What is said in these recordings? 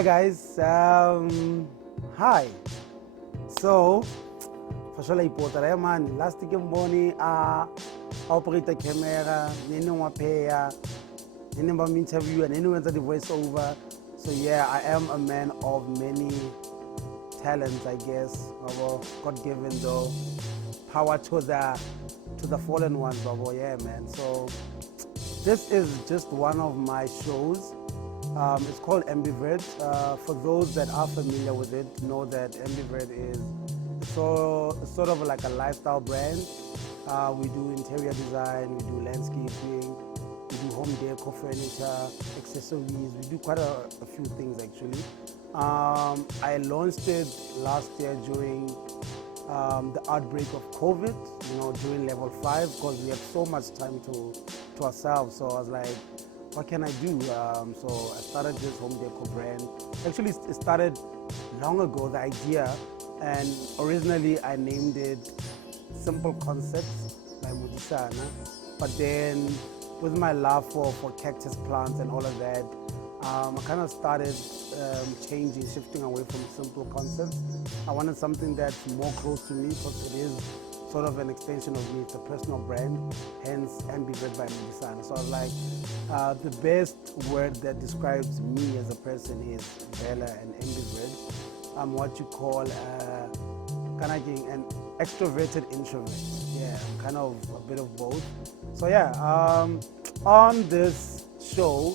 Hi guys. Hi. So, fashola ipota man. Last week mboni operate the camera, nini wapea, nini ba interview, and nini the voiceover. So yeah, I am a man of many talents, I guess. God given though, power to the fallen ones, babo. Yeah, man. So this is just one of my shows. It's called Ambivert. For those that are familiar with it, know that Ambivert is sort of like a lifestyle brand. We do interior design, we do landscaping, we do home decor, furniture, accessories. We do quite a few things actually. I launched it last year during the outbreak of COVID, during level 5, because we had so much time to ourselves. So I was like, what can I do? So I started this home decor brand. Actually, it started long ago, the idea, and originally I named it Simple Concepts by Mudisana. But then with my love for cactus plants and all of that, I kind of started shifting away from Simple Concepts. I wanted something that's more close to me because it is sort of an extension of me. It's a personal brand, hence Ambivert by Mudisana. So I was like, the best word that describes me as a person is Bella and Ambivert. I'm what you call kind of an extroverted introvert. Yeah, I'm kind of a bit of both. So yeah, on this show,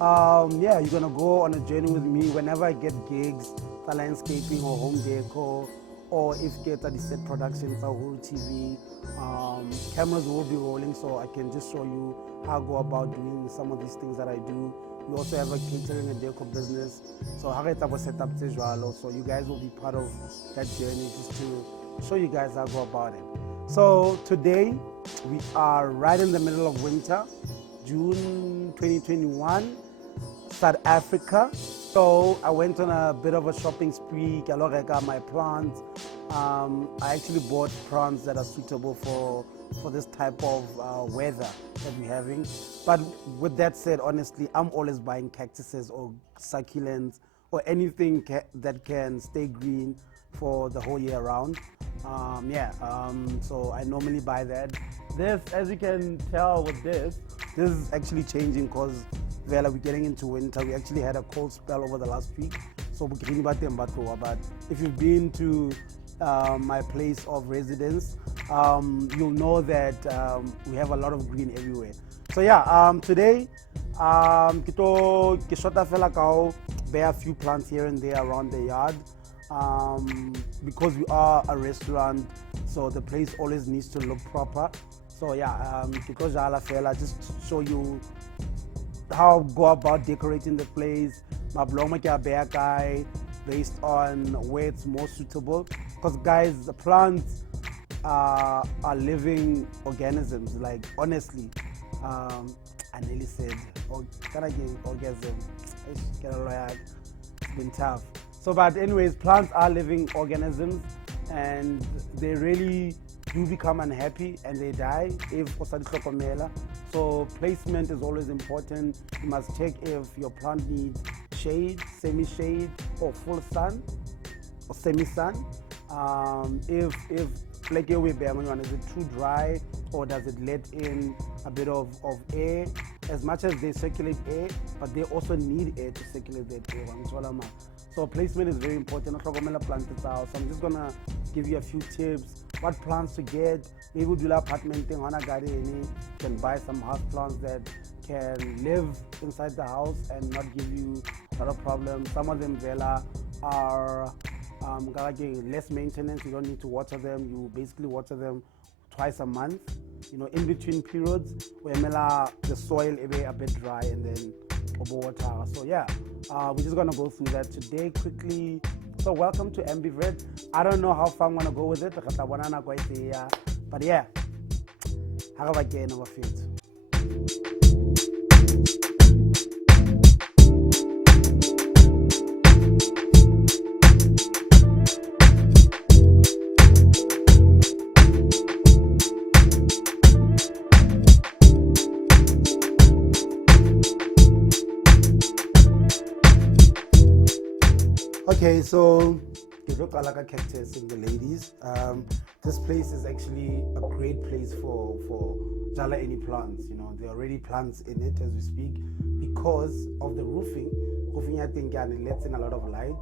you're gonna go on a journey with me whenever I get gigs for landscaping or home decor, or if get a set production for Hulu TV. Cameras will be rolling, so I can just show you how I go about doing some of these things that I do. We also have a catering and decor business, so how I set up visual. So you guys will be part of that journey just to show you guys how I go about it. So today we are right in the middle of winter, June 2021, South Africa. So I went on a bit of a shopping spree. I got my plants. I actually bought plants that are suitable for this type of weather that we're having. But with that said, honestly, I'm always buying cactuses or succulents or anything that can stay green for the whole year round. So I normally buy that. This, as you can tell with this is actually changing because we're getting into winter. We actually had a cold spell over the last week. So but if you've been to my place of residence, you'll know that we have a lot of green everywhere. So yeah, today there are a few plants here and there around the yard. Because we are a restaurant, so the place always needs to look proper. So yeah, because just show you how I go about decorating the place. My bloma guy based on where it's more suitable. Because guys, the plants are living organisms. Like honestly, I nearly said orgasm. It's been tough. So, but anyways, plants are living organisms, and they really do become unhappy and they die if. So placement is always important. You must check if your plant needs shade, semi-shade, or full sun, or semi-sun. If like is it too dry, or does it let in a bit of air? As much as they circulate air, but they also need air to circulate that air. So placement is very important. So I'm just gonna give you a few tips. What plants to get? Maybe we'll do apartment thing on a garden. You can buy some house plants that can live inside the house and not give you a lot of problems. Some of them are less maintenance. You don't need to water them. You basically water them twice a month. In between periods where the soil is a bit dry and then water. So yeah, we're just gonna go through that today quickly. So welcome to Ambivert. I don't know how far I'm gonna go with it, but yeah, how about getting our feet? Okay, so you look like a cactus in the ladies. This place is actually a great place for jala any plants. You know, there are already plants in it as we speak because of the roofing. Roofing, I think, it lets in a lot of light,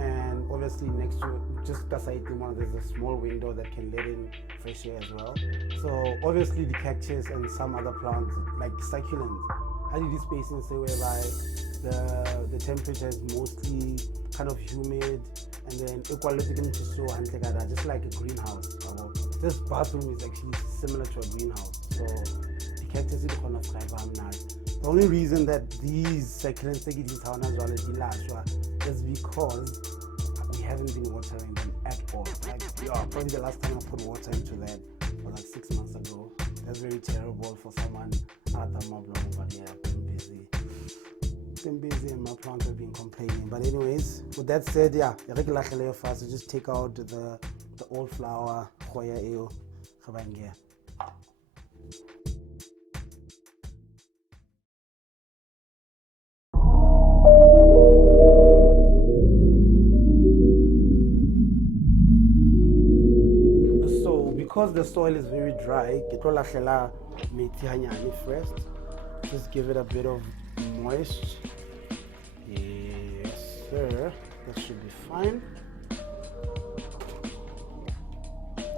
and obviously next to just beside the one, there's a small window that can let in fresh air as well. So obviously the cactus and some other plants like succulents. I did this space in say whereby the temperature is mostly kind of humid, and then equality can just so just like a greenhouse. This bathroom is actually similar to a greenhouse. So the cactus is kind of the only reason that these succulents take these is because we haven't been watering them at all. Like, probably the last time I put water into that was like 6 months ago. That's very terrible for someone out of my blog, but yeah, been busy and my plants have been complaining. But anyways, with that said, yeah, regular fast, so just take out the old flower, hoya eo, khabangia. So because the soil is very dry, first, just give it a bit of moist. Yes sir, that should be fine.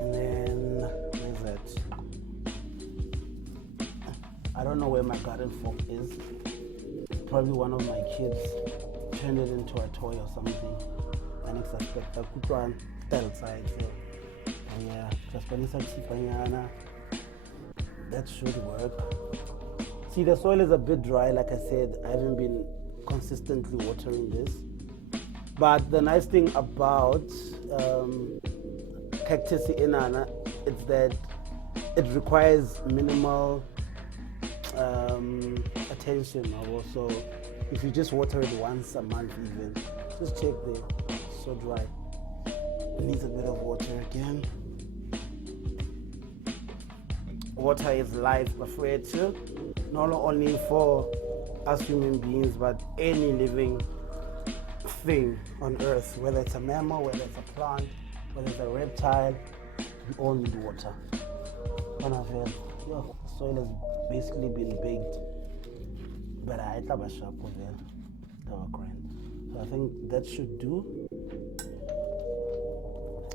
And then where's that? I don't know where my garden fork is. Probably one of my kids turned it into a toy or something. My next aspect, I put one outside. So yeah, just that should work. See, the soil is a bit dry, like I said. I haven't been consistently watering this. But the nice thing about cactus inana is that it requires minimal attention. Also, if you just water it once a month even, just check there, it's so dry. It needs a bit of water again. Water is life, but for it too, not only for us human beings, but any living thing on earth, whether it's a mammal, whether it's a plant, whether it's a reptile, we all need water. The soil has basically been baked, but I have a sharp over there. So I think that should do.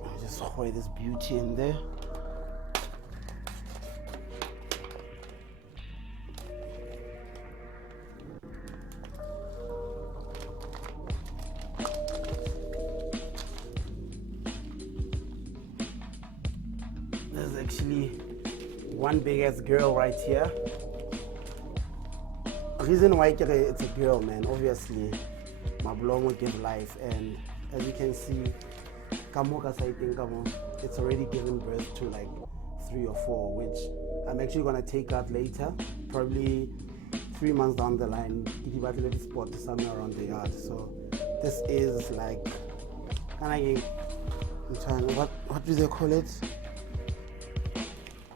I'll just throw this beauty in there. There's actually one big ass girl right here. Reason why it's a girl, man, obviously my blood will give life, and as you can see, it's already given birth to like 3 or 4, which I'm actually gonna take out later, probably 3 months down the line. It's spot somewhere around the yard. So this is like, what do they call it?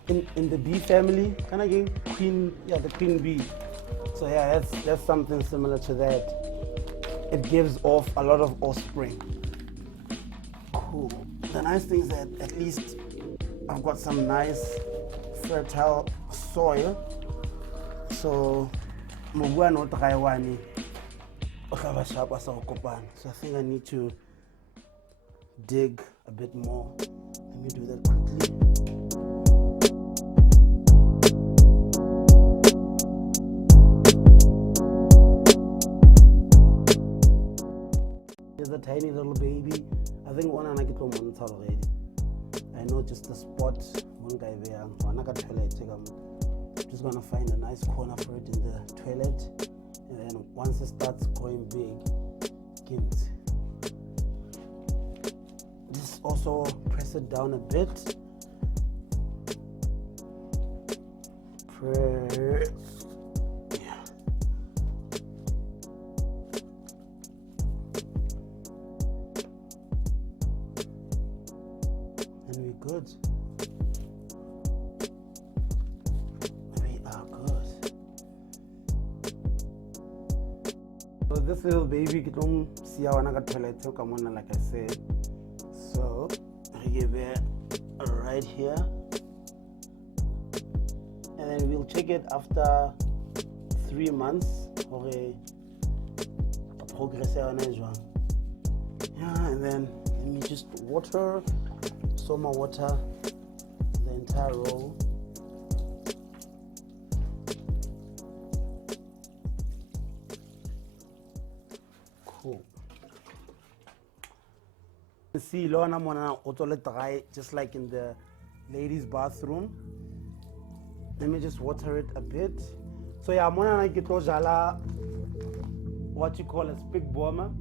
In the bee family, queen, the queen bee. So yeah, that's something similar to that. It gives off a lot of offspring. Cool. The nice thing is that at least I've got some nice fertile soil. So so I think I need to dig a bit more. Let me do that quickly. There's a tiny little baby. I think one and I get 1 month already. I know just the spot. One guy there. I'm just gonna find a nice corner for it in the toilet, and then once it starts growing big, just also press it down a bit. Press. Good. We are good. So this little baby see I wanna toilet come on, like I said. So I give it right here, and then we'll check it after 3 months. Okay, progress on as well. Yeah, and then let me just water, summer water the entire roll. Cool. See, Lona Mona auto dry, just like in the ladies' bathroom. Let me just water it a bit. So yeah, Mona get what you call a spig bomber.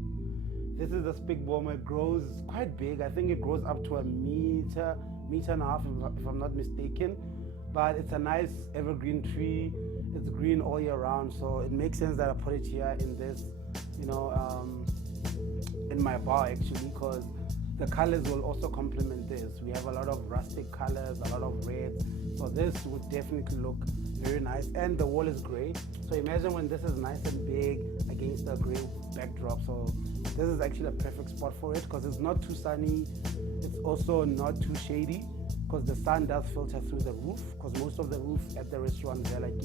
This is a spig bomber. It grows quite big. I think it grows up to a meter and a half, if I'm not mistaken. But it's a nice evergreen tree. It's green all year round, so it makes sense that I put it here in this, in my bar actually, because the colors will also complement this. We have a lot of rustic colors, a lot of reds, so this would definitely look very nice. And the wall is gray, so imagine when this is nice and big against a gray backdrop. So this is actually a perfect spot for it, because it's not too sunny, it's also not too shady, because the sun does filter through the roof, because most of the roof at the restaurant they're like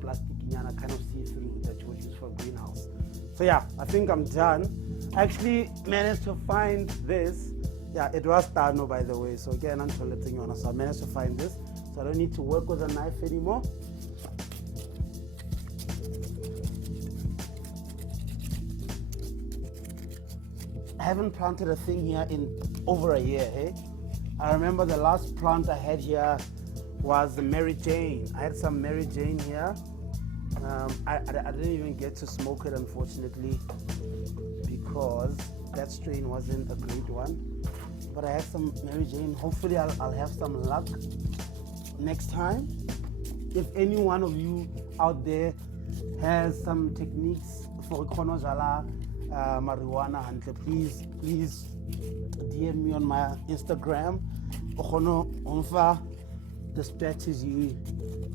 plastic kind of see-through that you would use for a greenhouse. So yeah, I think I'm done. I actually managed to find this. Yeah, it was Tano, by the way, so again I'm letting you on. So I managed to find this, so I don't need to work with a knife anymore. I haven't planted a thing here in over a year, eh? I remember the last plant I had here was the Mary Jane. I had some Mary Jane here. I didn't even get to smoke it, unfortunately, because that strain wasn't a great one. But I had some Mary Jane. Hopefully I'll have some luck next time. If any one of you out there has some techniques for Konojala marijuana, please DM me on my Instagram. The strategy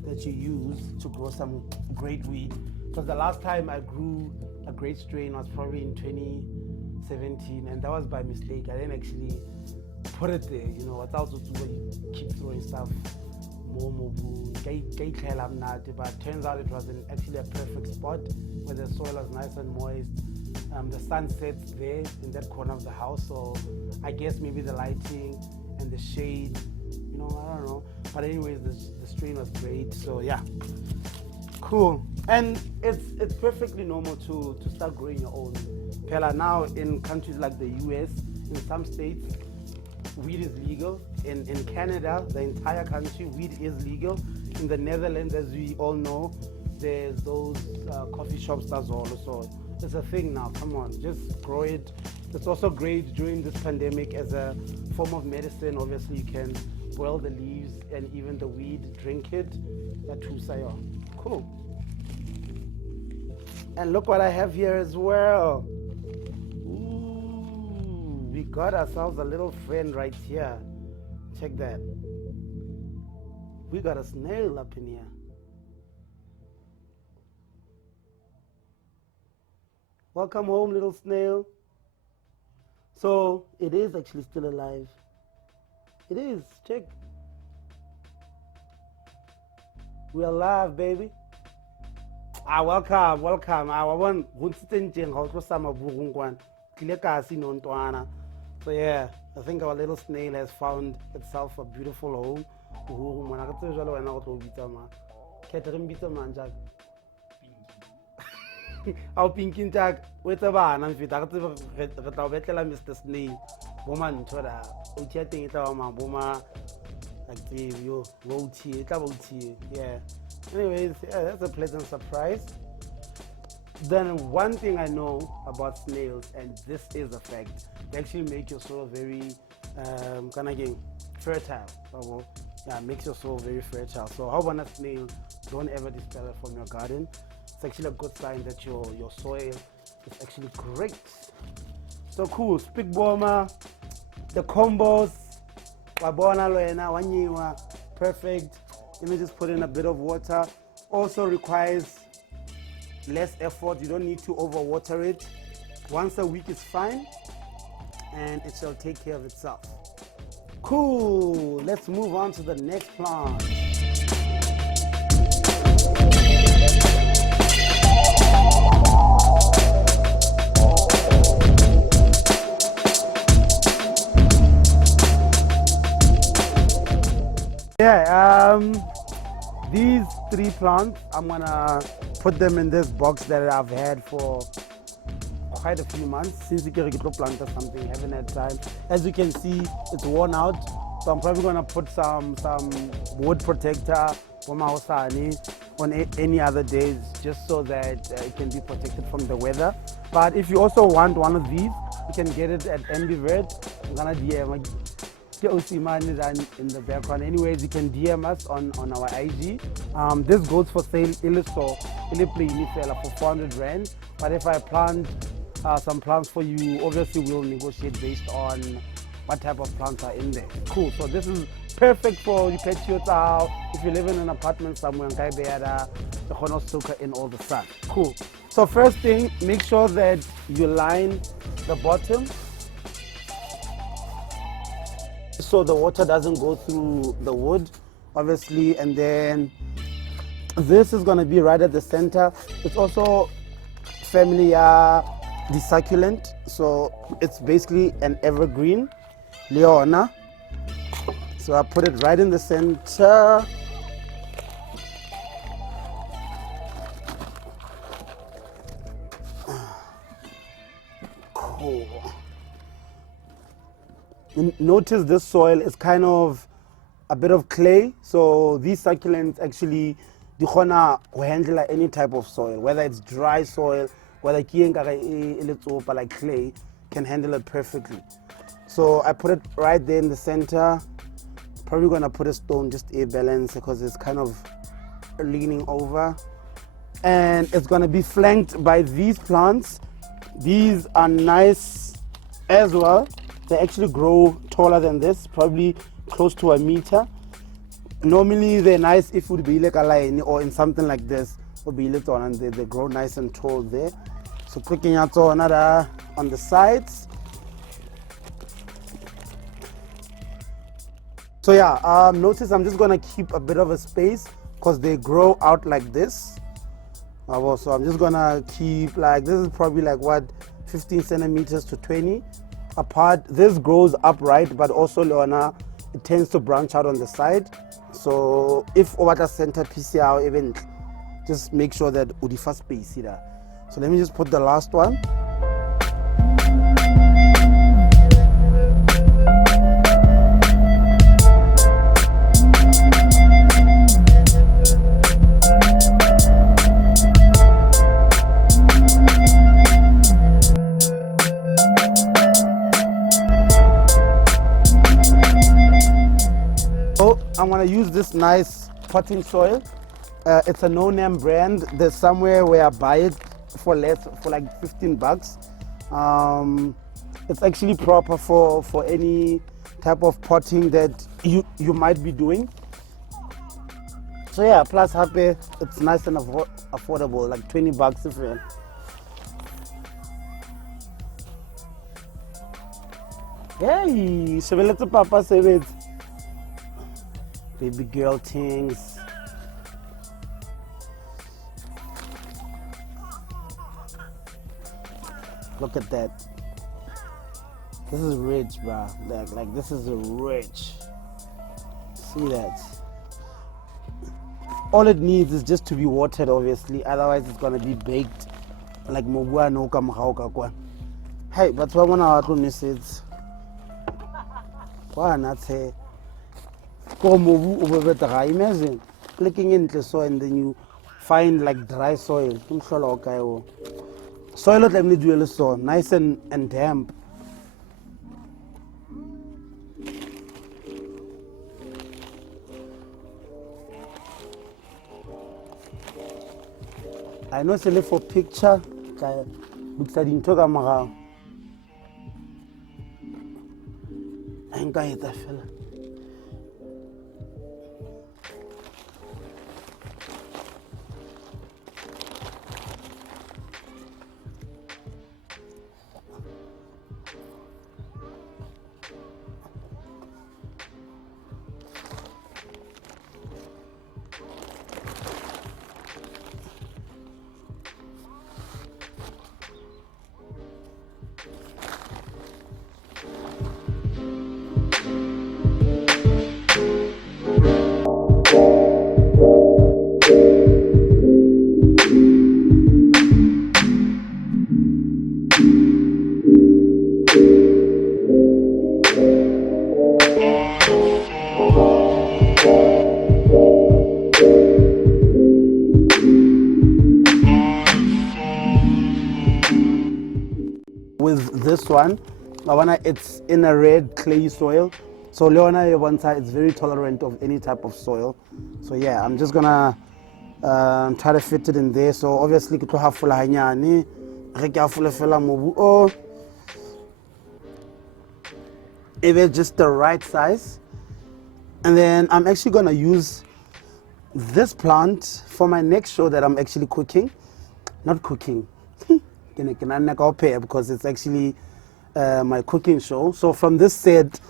that you use to grow some great weed, because the last time I grew a great strain was probably in 2017, and that was by mistake. I didn't actually put it there, without you keep throwing stuff more, but it turns out it was actually a perfect spot where the soil was nice and moist. The sun sets there in that corner of the house, so I guess maybe the lighting and the shade, I don't know. But anyways, the strain was great, so yeah, cool. And it's perfectly normal to start growing your own. Pela, now in countries like the US, in some states, weed is legal. In Canada, the entire country, weed is legal. In the Netherlands, as we all know, there's those coffee shops as well. So it's a thing now. Come on, just grow it. It's also great during this pandemic as a form of medicine. Obviously, you can boil the leaves and even the weed, drink it. Cool. And look what I have here as well. Ooh, we got ourselves a little friend right here. Check that. We got a snail up in here. Welcome home, little snail. So it is actually still alive. It is. Check. We're alive, baby. Welcome. So yeah, I think our little snail has found itself a beautiful home. Our pinky jack with a van and fit out of Mr. Snail. Woman, Tora, chatting it on my boma, like you, double tea. Yeah. Anyways, yeah, that's a pleasant surprise. Then one thing I know about snails, and this is a fact, they actually make your soil very fertile. Yeah, makes your soil very fertile. So how about a snail? Don't ever dispel it from your garden. It's actually a good sign that your soil is actually great. So cool, Spig Bomber, the combos, perfect. Let me just put in a bit of water. Also requires less effort. You don't need to overwater it. Once a week is fine, and it shall take care of itself. Cool, let's move on to the next plant. Yeah, these 3 plants, I'm gonna put them in this box that I've had for quite a few months since we get a plant or something, haven't had time. As you can see, it's worn out, so I'm probably gonna put some wood protector for my hosani on any other days, just so that it can be protected from the weather. But if you also want one of these, you can get it at Ambivert. I'm gonna DM in the background. Anyways, you can DM us on our IG. This goes for sale for 400 rand. But if I plant some plants for you, obviously we'll negotiate based on what type of plants are in there. Cool. So this is perfect for you patio tile. If you live in an apartment somewhere in Kaibera, the Hono soaker in all the sun. Cool. So first thing, make sure that you line the bottom so the water doesn't go through the wood, obviously. And then this is going to be right at the center. It's also family the succulent, so it's basically an evergreen Leona. So I put it right in the center. Cool. Notice this soil is kind of a bit of clay, so these succulents actually handle any type of soil, whether it's dry soil, whether like clay, can handle it perfectly. So I put it right there in the center. Probably gonna put a stone, just a balance, because it's kind of leaning over, and it's gonna be flanked by these plants. These are nice as well. They actually grow taller than this, probably close to 1 meter. Normally they're nice if it would be like a line or in something like this, would be little, and they grow nice and tall there. So clicking out another on the sides. So yeah, notice I'm just gonna keep a bit of a space because they grow out like this. So I'm just gonna keep like, this is probably like what, 15 centimeters to 20 apart. This grows upright, but also Leona, it tends to branch out on the side. So if over the center piece even, just make sure that udifa space here. So let me just put the last one. I'm gonna use this nice potting soil. It's a no-name brand. There's somewhere where I buy it for less, for like 15 bucks. It's actually proper for any type of potting that you might be doing. So yeah, plus happy, it's nice and affordable, like 20 bucks if you. Hey, shebeletse papa sebetsa. Baby girl things. Look at that. This is rich, bro. Like this is rich. See that? All it needs is just to be watered, obviously. Otherwise, it's gonna be baked like mobua no kamahauka kwa. Hey, but what one hour to miss it? Why not say? Imagine clicking into soil and then you find like dry soil. Soil let me do so nice and damp. I know it's a for picture. Looks like in Togamara. I got that fella. next one. It's in a red clay soil. So Leona one side is very tolerant of any type of soil. So yeah, I'm just gonna try to fit it in there. So obviously ke tlo hafula hanyane re ke hafula fela mobu o ebe just the right size. And then I'm actually gonna use this plant for my next show that I'm actually cooking. Not cooking because it's actually my cooking show. So from this set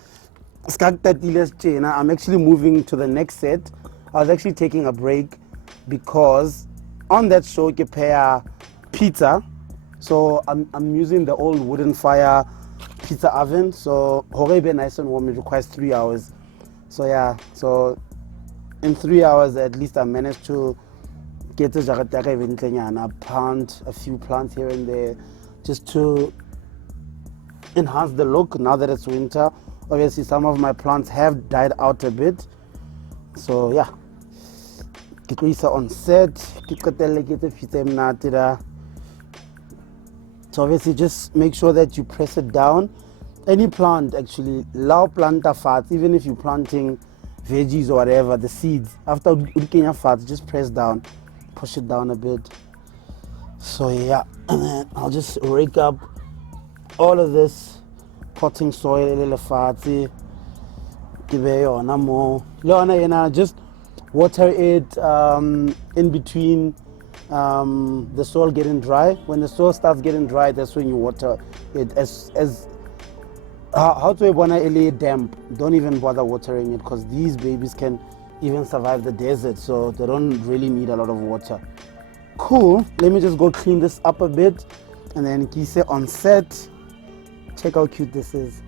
I'm actually moving to the next set. I was actually taking a break because on that show you prepare pizza. So I'm using the old wooden fire pizza oven. So horebe nice and warm, it requires 3 hours. So yeah, so in 3 hours at least I managed to get a plant, a few plants here and there, just to enhance the look now that it's winter. Obviously some of my plants have died out a bit. So yeah, get on set, so obviously just make sure that you press it down. Any plant actually, low planta fats, even if you're planting veggies or whatever, the seeds, after looking at fats, just press down, push it down a bit. So yeah, and then I'll just rake up all of this potting soil, little fatty, just water it in between the soil getting dry. When the soil starts getting dry, that's when you water it. How to wanna damp, don't even bother watering it, because these babies can even survive the desert, so they don't really need a lot of water. Cool, let me just go clean this up a bit, and then Kise on set. Check how cute this is.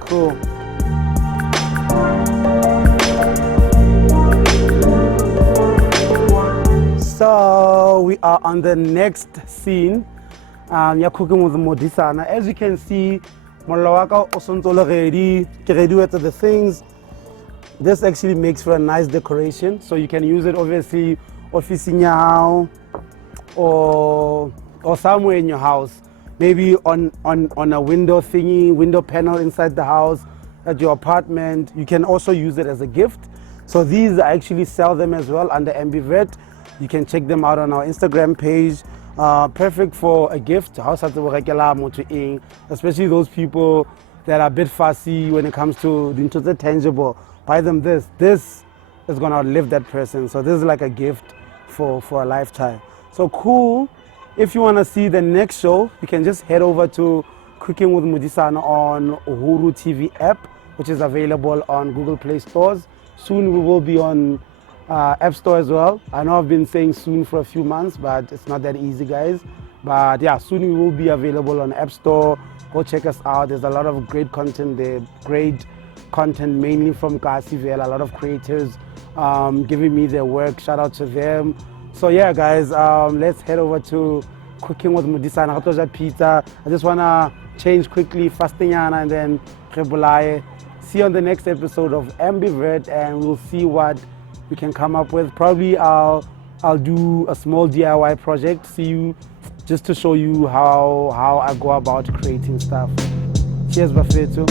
Cool. So we are on the next scene. You're cooking with Modisana. As you can see, ready with the things. This actually makes for a nice decoration. So you can use it obviously office in your house or somewhere in your house. Maybe on a window thingy, window panel inside the house, at your apartment. You can also use it as a gift. So these, I actually sell them as well under Ambivert. You can check them out on our Instagram page. Perfect for a gift, especially those people that are a bit fussy when it comes to the tangible. Buy them this. This is gonna outlive that person. So this is like a gift for a lifetime. So cool. If you want to see the next show, you can just head over to Cooking with Mudisana on Uhuru TV app, which is available on Google Play stores. Soon we will be on App Store as well. I know I've been saying soon for a few months, but it's not that easy, guys. But yeah, soon we will be available on App Store. Go check us out. There's a lot of great content there. Great content mainly from Kasivela. A lot of creators giving me their work. Shout out to them. So yeah, guys, let's head over to Cooking with Mudisana pizza. I just wanna change quickly, fastingana, and then rebulaye. See you on the next episode of Ambivert, and we'll see what we can come up with. Probably I'll do a small DIY project. See you, just to show you how I go about creating stuff. Cheers, Bafetu.